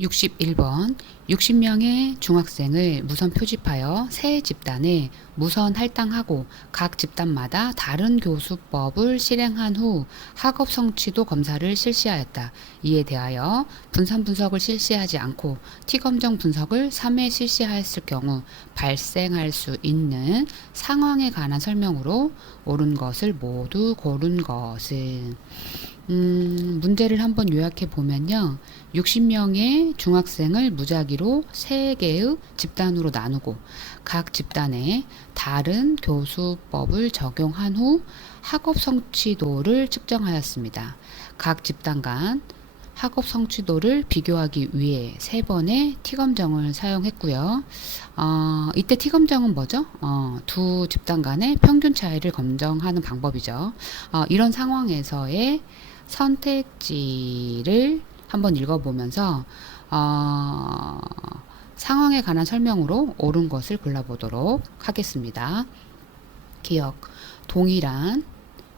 61번 60명의 중학생을 무선 표집하여 세 집단에 무선 할당하고 각 집단마다 다른 교수법을 실행한 후 학업 성취도 검사를 실시하였다. 이에 대하여 분산 분석을 실시하지 않고 T검정 분석을 3회 실시하였을 경우 발생할 수 있는 상황에 관한 설명으로 옳은 것을 모두 고른 것은 문제를 한번 요약해 보면요. 60명의 중학생을 무작위로 3개의 집단으로 나누고 각 집단에 다른 교수법을 적용한 후 학업 성취도를 측정하였습니다. 각 집단 간 학업 성취도를 비교하기 위해 3번의 T검정을 사용했고요. 이때 T검정은 뭐죠? 두 집단 간의 평균 차이를 검정하는 방법이죠. 이런 상황에서의 선택지를 한번 읽어보면서 상황에 관한 설명으로 옳은 것을 골라보도록 하겠습니다. 기억, 동일한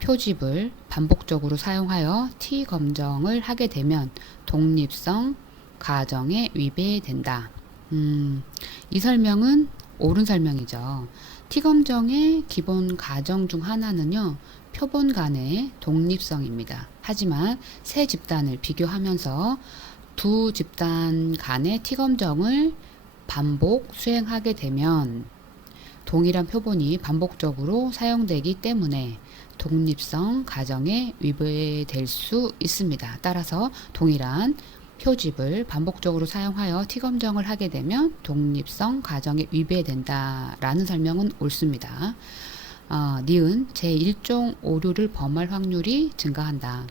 표집을 반복적으로 사용하여 T검정을 하게 되면 독립성 가정에 위배된다. 이 설명은 옳은 설명이죠. T검정의 기본 가정 중 하나는요. 표본 간의 독립성입니다. 하지만 세 집단을 비교하면서 두 집단 간의 T검정을 반복 수행하게 되면 동일한 표본이 반복적으로 사용되기 때문에 독립성 가정에 위배될 수 있습니다. 따라서 동일한 표집을 반복적으로 사용하여 T검정을 하게 되면 독립성 가정에 위배된다라는 설명은 옳습니다. 니은 제1종 오류를 범할 확률이 증가한다.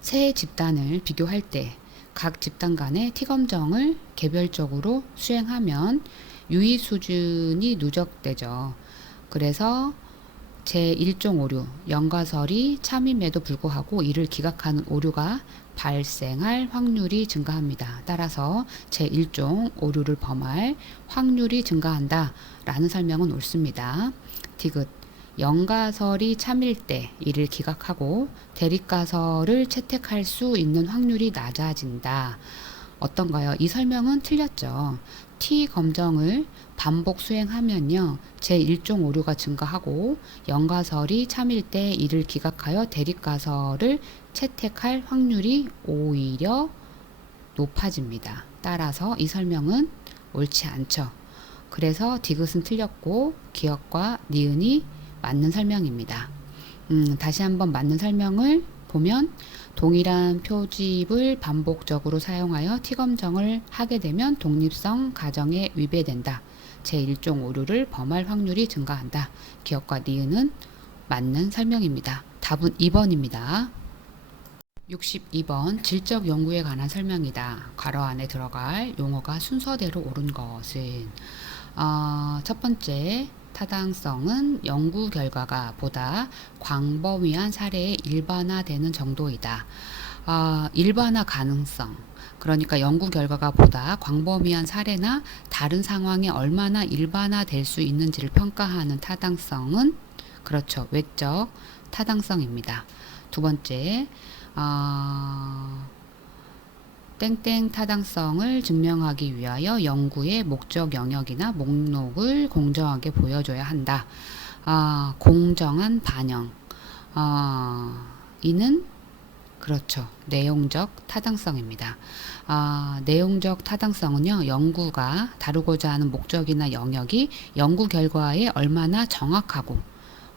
세 집단을 비교할 때 각 집단 간의 T검정을 개별적으로 수행하면 유의 수준이 누적되죠. 그래서 제1종 오류, 연가설이 참임에도 불구하고 이를 기각하는 오류가 발생할 확률이 증가합니다. 따라서 제1종 오류를 범할 확률이 증가한다 라는 설명은 옳습니다. 디귿, 연가설이 참일 때 이를 기각하고 대립가설을 채택할 수 있는 확률이 낮아진다. 어떤가요? 이 설명은 틀렸죠. T검정을 반복 수행하면요. 제1종 오류가 증가하고 연가설이 참일 때 이를 기각하여 대립가설을 채택할 확률이 오히려 높아집니다. 따라서 이 설명은 옳지 않죠. 그래서 디귿은 틀렸고 기역과 니은이 맞는 설명입니다. 다시 한번 맞는 설명을 보면 동일한 표집을 반복적으로 사용하여 T검정을 하게 되면 독립성 가정에 위배된다. 제1종 오류를 범할 확률이 증가한다. 기역과 니은은 맞는 설명입니다. 답은 2번입니다. 62번 질적 연구에 관한 설명이다. 괄호 안에 들어갈 용어가 순서대로 옳은 것은 첫 번째 타당성은 연구 결과가 보다 광범위한 사례에 일반화되는 정도이다. 일반화 가능성, 그러니까 연구 결과가 보다 광범위한 사례나 다른 상황에 얼마나 일반화될 수 있는지를 평가하는 타당성은 그렇죠. 외적 타당성입니다. 두 번째 땡땡 타당성을 증명하기 위하여 연구의 목적 영역이나 목록을 공정하게 보여줘야 한다. 공정한 반영. 이는 그렇죠. 내용적 타당성입니다. 내용적 타당성은요, 연구가 다루고자 하는 목적이나 영역이 연구 결과에 얼마나 정확하고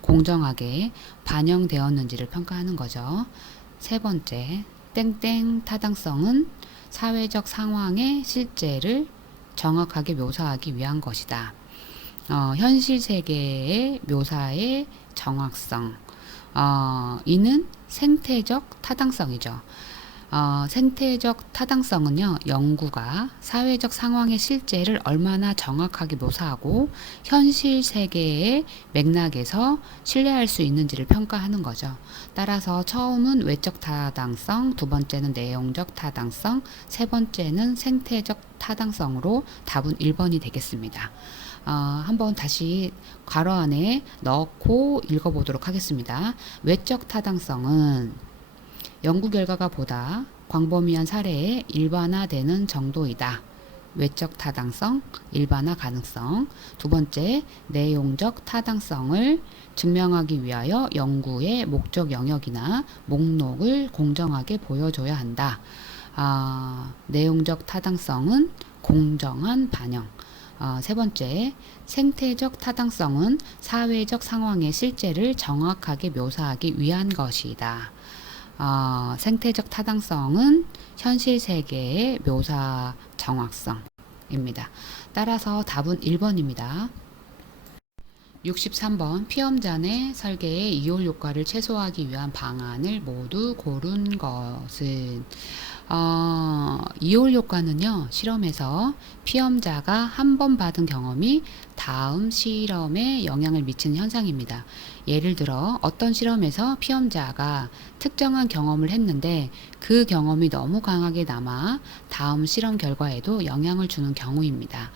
공정하게 반영되었는지를 평가하는 거죠. 세 번째, 땡땡 타당성은 사회적 상황의 실제를 정확하게 묘사하기 위한 것이다. 현실 세계의 묘사의 정확성. 이는 생태적 타당성이죠. 생태적 타당성은요, 연구가 사회적 상황의 실제를 얼마나 정확하게 묘사하고 현실 세계의 맥락에서 신뢰할 수 있는지를 평가하는 거죠. 따라서 처음은 외적 타당성, 두 번째는 내용적 타당성, 세 번째는 생태적 타당성으로 답은 1번이 되겠습니다. 한번 다시 괄호 안에 넣고 읽어보도록 하겠습니다. 외적 타당성은 연구 결과가 보다 광범위한 사례에 일반화되는 정도이다. 외적 타당성, 일반화 가능성. 두 번째, 내용적 타당성을 증명하기 위하여 연구의 목적 영역이나 목록을 공정하게 보여줘야 한다. 내용적 타당성은 공정한 반영. 세 번째, 생태적 타당성은 사회적 상황의 실제를 정확하게 묘사하기 위한 것이다. 생태적 타당성은 현실 세계의 묘사 정확성입니다. 따라서 답은 1번입니다. 63번 피험자 내 설계의 이올 효과를 최소화하기 위한 방안을 모두 고른 것은 이올 효과는요, 실험에서 피험자가 한 번 받은 경험이 다음 실험에 영향을 미치는 현상입니다. 예를 들어 어떤 실험에서 피험자가 특정한 경험을 했는데 그 경험이 너무 강하게 남아 다음 실험 결과에도 영향을 주는 경우입니다.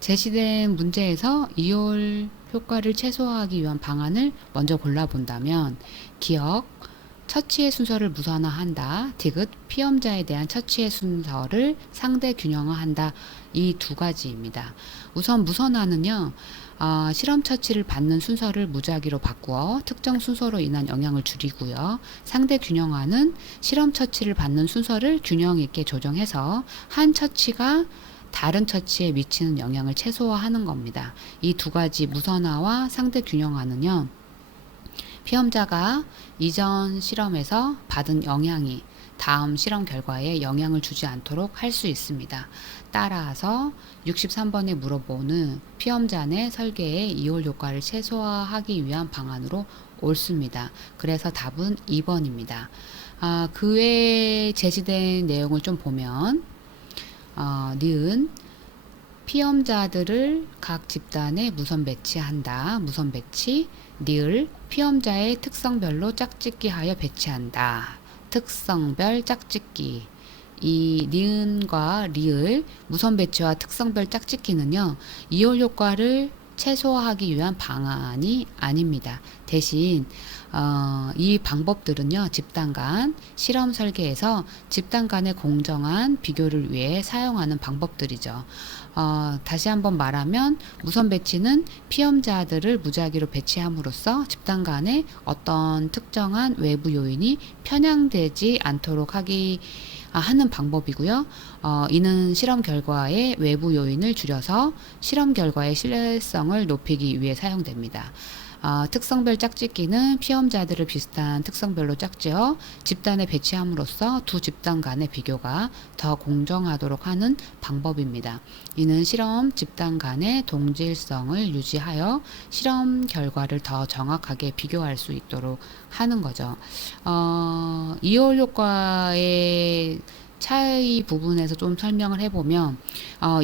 제시된 문제에서 이올 효과를 최소화하기 위한 방안을 먼저 골라본다면 기억, 처치의 순서를 무선화한다. 디귿, 피험자에 대한 처치의 순서를 상대 균형화한다. 이 두 가지입니다. 우선 무선화는요, 실험 처치를 받는 순서를 무작위로 바꾸어 특정 순서로 인한 영향을 줄이고요. 상대 균형화는 실험 처치를 받는 순서를 균형 있게 조정해서 한 처치가 다른 처치에 미치는 영향을 최소화하는 겁니다. 이 두 가지 무선화와 상대 균형화는요, 피험자가 이전 실험에서 받은 영향이 다음 실험 결과에 영향을 주지 않도록 할 수 있습니다. 따라서 63번에 물어보는 피험자 내 설계의 이올 효과를 최소화하기 위한 방안으로 옳습니다. 그래서 답은 2번입니다. 그 외에 제시된 내용을 좀 보면 니은 피험자들을 각 집단에 무선 배치한다. 무선 배치. 니을 피험자의 특성별로 짝짓기 하여 배치한다. 특성별 짝짓기. 이 니은과 리을 무선 배치와 특성별 짝짓기는요, 이올 효과를 최소화하기 위한 방안이 아닙니다. 대신 이 방법들은요, 집단 간 실험 설계에서 집단 간의 공정한 비교를 위해 사용하는 방법들이죠. 다시 한번 말하면 무선 배치는 피험자들을 무작위로 배치함으로써 집단 간에 어떤 특정한 외부 요인이 편향되지 않도록 하는 방법이고요. 이는 실험 결과의 외부 요인을 줄여서 실험 결과의 신뢰성을 높이기 위해 사용됩니다. 특성별 짝짓기는 피험자들을 비슷한 특성별로 짝지어 집단에 배치함으로써 두 집단 간의 비교가 더 공정하도록 하는 방법입니다. 이는 실험 집단 간의 동질성을 유지하여 실험 결과를 더 정확하게 비교할 수 있도록 하는 거죠. 이올 효과의 차이 부분에서 좀 설명을 해보면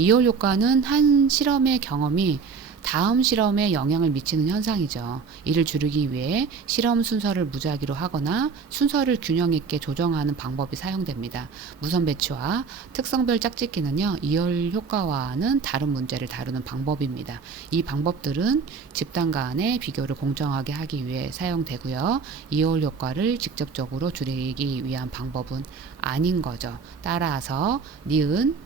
이올 효과는 한 실험의 경험이 다음 실험에 영향을 미치는 현상이죠. 이를 줄이기 위해 실험 순서를 무작위로 하거나 순서를 균형 있게 조정하는 방법이 사용됩니다. 무선 배치와 특성별 짝짓기는요, 이올 효과와는 다른 문제를 다루는 방법입니다. 이 방법들은 집단 간의 비교를 공정하게 하기 위해 사용되고요. 이올 효과를 직접적으로 줄이기 위한 방법은 아닌 거죠. 따라서 니은,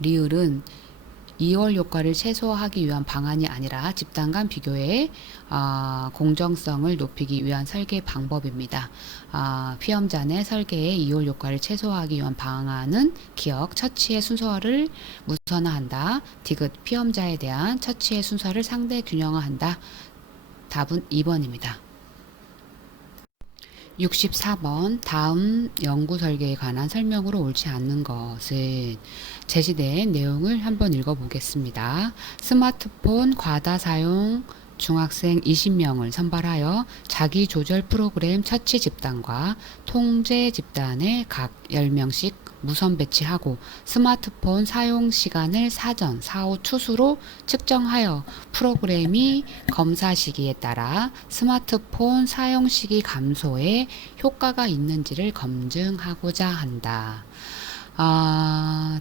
리을은 이올 효과를 최소화하기 위한 방안이 아니라 집단 간 비교의 공정성을 높이기 위한 설계 방법입니다. 피험자 내 설계의 이올 효과를 최소화하기 위한 방안은 기억, 처치의 순서를 무선화한다. 디귿, 피험자에 대한 처치의 순서를 상대 균형화한다. 답은 2번입니다. 64번 다음 연구 설계에 관한 설명으로 옳지 않는 것은 제시된 내용을 한번 읽어보겠습니다. 스마트폰 과다 사용 중학생 20명을 선발하여 자기 조절 프로그램 처치 집단과 통제 집단에 각 10명씩 무선 배치하고 스마트폰 사용 시간을 사전, 사후 추수로 측정하여 프로그램이 검사 시기에 따라 스마트폰 사용 시기 감소에 효과가 있는지를 검증하고자 한다.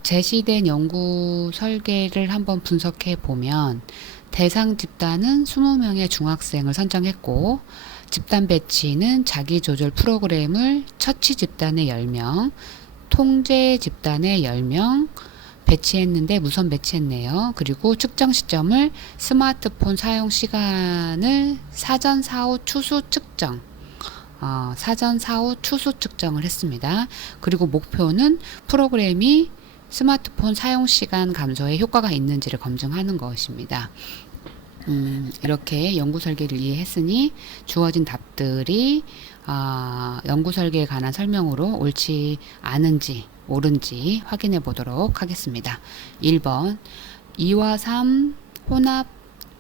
제시된 연구 설계를 한번 분석해 보면 대상 집단은 20명의 중학생을 선정했고 집단 배치는 자기 조절 프로그램을 처치 집단에 10명, 통제 집단에 10명 배치했는데 무선 배치했네요. 그리고 측정 시점을 스마트폰 사용 시간을 사전 사후 추수 측정 사전 사후 추수 측정을 했습니다. 그리고 목표는 프로그램이 스마트폰 사용 시간 감소에 효과가 있는지를 검증하는 것입니다. 이렇게 연구 설계를 이해했으니 주어진 답들이 연구 설계에 관한 설명으로 옳지 않은지 옳은지 확인해 보도록 하겠습니다. 1번 2와 3 혼합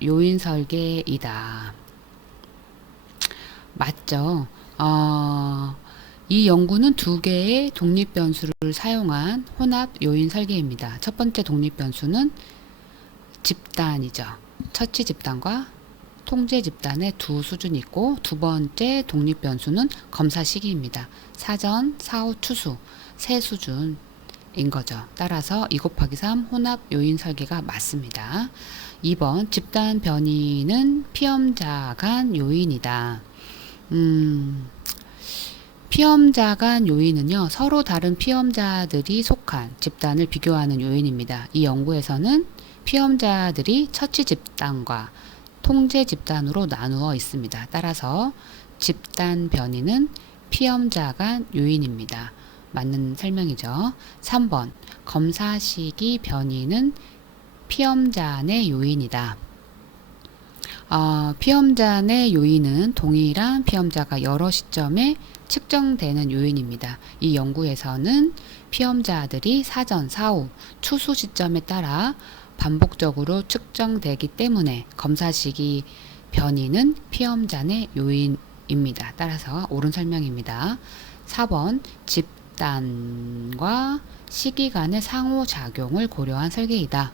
요인 설계이다. 맞죠? 이 연구는 두 개의 독립 변수를 사용한 혼합 요인 설계입니다. 첫 번째 독립 변수는 집단이죠. 처치 집단과 통제 집단의 두 수준이 있고, 두 번째 독립 변수는 검사 시기입니다. 사전, 사후 추수 세 수준인 거죠. 따라서 2 곱하기 3 혼합 요인 설계가 맞습니다. 2번 집단 변이는 피험자 간 요인이다. 피험자 간 요인은요, 서로 다른 피험자들이 속한 집단을 비교하는 요인입니다. 이 연구에서는 피험자들이 처치 집단과 통제 집단으로 나누어 있습니다. 따라서 집단 변이는 피험자 간 요인입니다. 맞는 설명이죠. 3번 검사 시기 변이는 피험자 내 요인이다. 피험자 내 요인은 동일한 피험자가 여러 시점에 측정되는 요인입니다. 이 연구에서는 피험자들이 사전, 사후, 추수 시점에 따라 반복적으로 측정되기 때문에 검사 시기 변이는 피험자 내 요인입니다. 따라서 옳은 설명입니다. 4번 집단과 시기 간의 상호작용을 고려한 설계이다.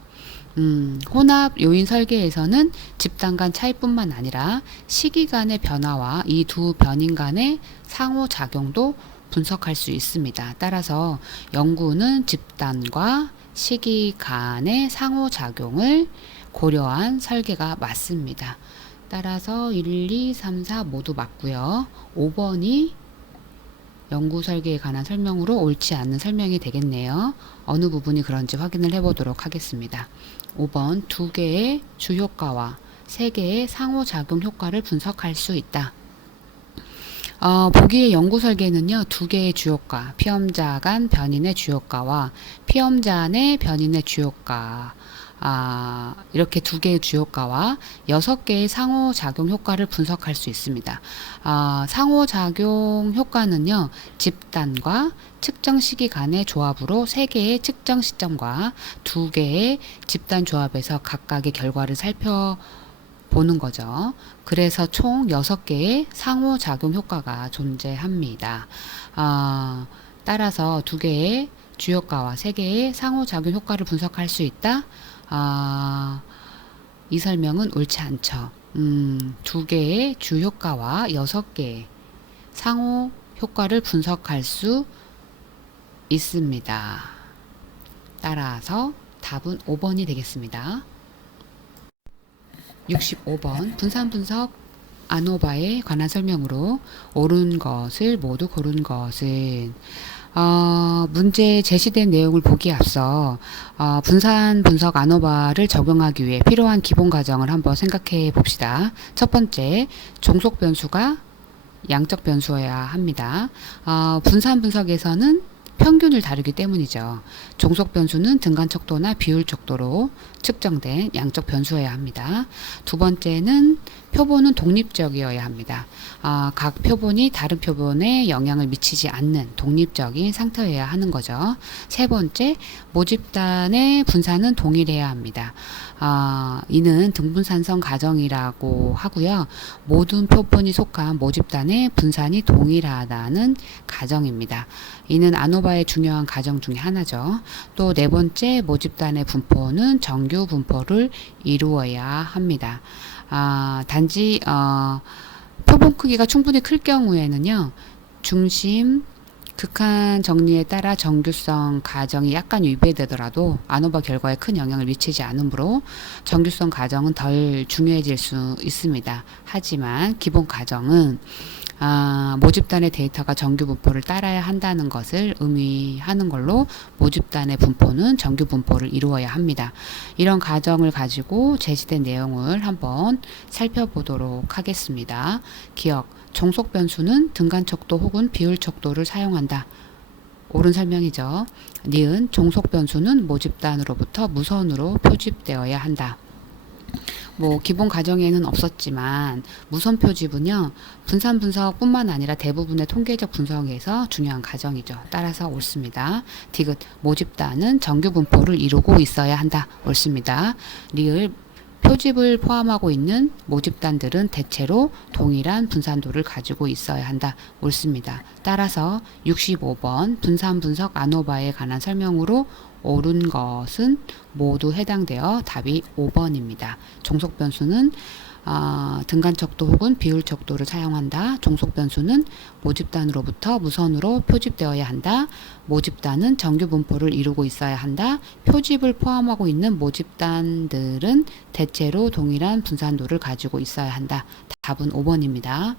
혼합 요인 설계에서는 집단 간 차이뿐만 아니라 시기 간의 변화와 이 두 변인 간의 상호작용도 분석할 수 있습니다. 따라서 연구는 집단과 시기 간의 상호작용을 고려한 설계가 맞습니다. 따라서 1, 2, 3, 4 모두 맞고요. 5번이 연구 설계에 관한 설명으로 옳지 않는 설명이 되겠네요. 어느 부분이 그런지 확인을 해보도록 하겠습니다. 5번 두 개의 주효과와 세 개의 상호작용 효과를 분석할 수 있다. 보기의 연구 설계는요, 두 개의 주효과, 피험자 간 변인의 주효과와 피험자 내 변인의 주효과, 이렇게 두 개의 주효과와 6개의 상호작용 효과를 분석할 수 있습니다. 상호작용 효과는요, 집단과 측정 시기 간의 조합으로 3개의 측정 시점과 2개의 집단 조합에서 각각의 결과를 살펴보는 거죠. 그래서 총 6개의 상호작용 효과가 존재합니다. 따라서 2개의 주효과와 3개의 상호작용 효과를 분석할 수 있다. 이 설명은 옳지 않죠. 2개의 주효과와 6개의 상호 효과를 분석할 수 있습니다. 따라서 답은 5번이 되겠습니다. 65번 분산 분석 아노바에 관한 설명으로 옳은 것을 모두 고른 것은 문제에 제시된 내용을 보기에 앞서 분산 분석 아노바를 적용하기 위해 필요한 기본 과정을 한번 생각해 봅시다. 첫 번째, 종속 변수가 양적 변수여야 합니다. 분산 분석에서는 평균을 다루기 때문이죠. 종속 변수는 등간 척도나 비율 척도로 측정된 양적 변수여야 합니다. 두 번째는 표본은 독립적이어야 합니다. 각 표본이 다른 표본에 영향을 미치지 않는 독립적인 상태여야 하는 거죠. 세 번째, 모집단의 분산은 동일해야 합니다. 이는 등분산성 가정이라고 하고요. 모든 표본이 속한 모집단의 분산이 동일하다는 가정입니다. 이는 아노바의 중요한 가정 중에 하나죠. 또 네 번째, 모집단의 분포는 정규 분포를 이루어야 합니다. 단지 표본 크기가 충분히 클 경우에는요, 중심, 극한 정리에 따라 정규성 가정이 약간 위배되더라도 아노바 결과에 큰 영향을 미치지 않으므로 정규성 가정은 덜 중요해질 수 있습니다. 하지만 기본 가정은 모집단의 데이터가 정규 분포를 따라야 한다는 것을 의미하는 걸로 모집단의 분포는 정규 분포를 이루어야 합니다. 이런 가정을 가지고 제시된 내용을 한번 살펴보도록 하겠습니다. 기억, 종속 변수는 등간 척도 혹은 비율 척도를 사용한다. 옳은 설명이죠. 니은, 종속 변수는 모집단으로부터 무선으로 표집되어야 한다. 기본 가정에는 없었지만 무선 표집은요, 분산 분석뿐만 아니라 대부분의 통계적 분석에서 중요한 가정이죠. 따라서 옳습니다. 디귿, 모집단은 정규 분포를 이루고 있어야 한다. 옳습니다. 리을, 표집을 포함하고 있는 모집단들은 대체로 동일한 분산도를 가지고 있어야 한다. 옳습니다. 따라서 65번 분산 분석 아노바에 관한 설명으로 옳은 것은 모두 해당되어 답이 5번입니다. 종속 변수는 등간 척도 혹은 비율 척도를 사용한다. 종속 변수는 모집단으로부터 무선으로 표집되어야 한다. 모집단은 정규 분포를 이루고 있어야 한다. 표집을 포함하고 있는 모집단들은 대체로 동일한 분산도를 가지고 있어야 한다. 답은 5번입니다.